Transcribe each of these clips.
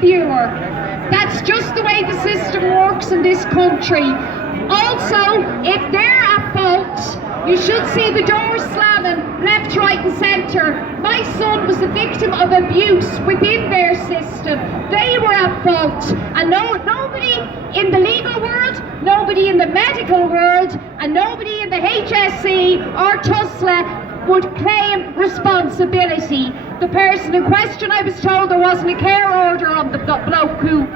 fewer. That's just the way the system works in this country. Also, if they're at fault, you should see the doors slamming left, right and centre. My son was a victim of abuse within their system. They were at fault, and nobody in the legal world, nobody in the medical world, and nobody in the HSE or TUSLA would claim responsibility. The person in question, I was told there wasn't a care order on the bloke who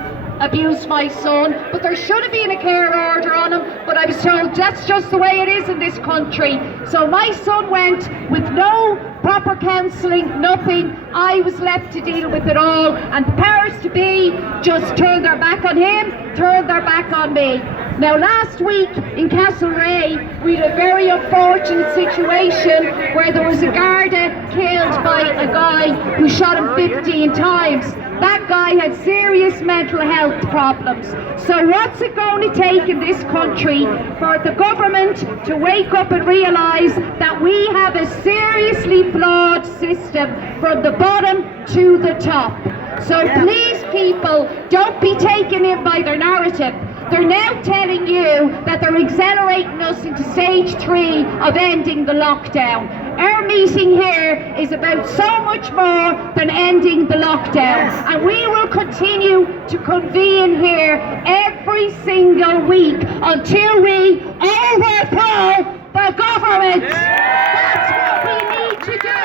abused my son, but there should have been a care order on him, but I was told that's just the way it is in this country. So my son went with no proper counselling, nothing. I was left to deal with it all, and the powers to be just turned their back on him, turned their back on me. Now last week in Castlereagh we had a very unfortunate situation where there was a Garda killed by a guy who shot him 15 times. That guy had serious mental health problems. So what's it going to take in this country for the government to wake up and realise that we have a seriously flawed system from the bottom to the top? So please people, don't be taken in by their narrative. They're now telling you that they're accelerating us into stage 3 of ending the lockdown. Our meeting here is about so much more than ending the lockdown. And we will continue to convene here every single week until we overthrow the government. That's what we need to do.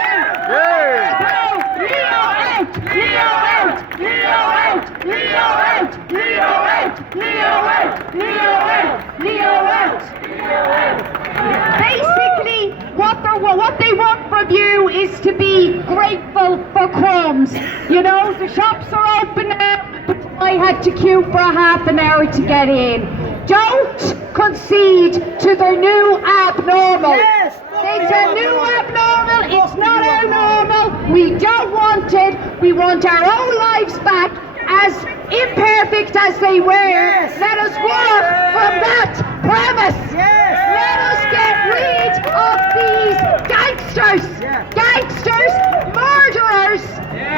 So, Leo out! Leo out! Leo out! Leo out! Leo out! Leo out! Leo out! Leo out! Leo out! Basically, what they want from you is to be grateful for crumbs. You know, the shops are open now, but I had to queue for a half an hour to get in. Don't concede to their new abnormal. It's a new abnormal, it's not our normal. We don't want it. We want our own lives back, as imperfect as they were. Let us work from that premise. Let us get rid of these gangsters,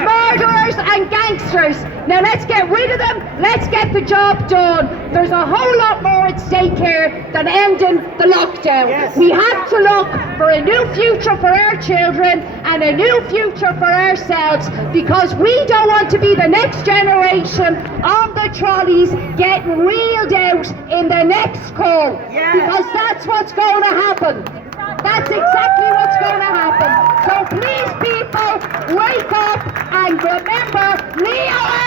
murderers and gangsters. Now let's get rid of them, let's get the job done. There's a whole lot more at stake here than ending the lockdown. We have to look for a new future for our children and a new future for ourselves, because we don't want to be the next generation on the trolleys getting reeled out in the next call, because that's what's going to happen. That's exactly what's going to happen. So please people, wake up and remember, Leo